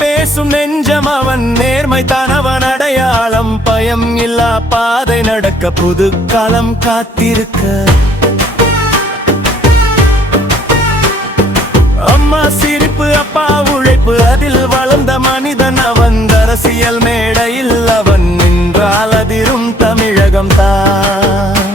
பேசும் நெஞ்சம் அவன் நேர்மை தானவன் அடையாளம் பயம் இல்லா பாதை நடக்க புது காலம் காத்திருக்க அம்மா சிரிப்பு அப்பா உழைப்பு அதில் வளர்ந்த மனிதன் அவன் அரசியல் மேடையில் அவன் நின்றால் அதிரும் தமிழகம் தான்.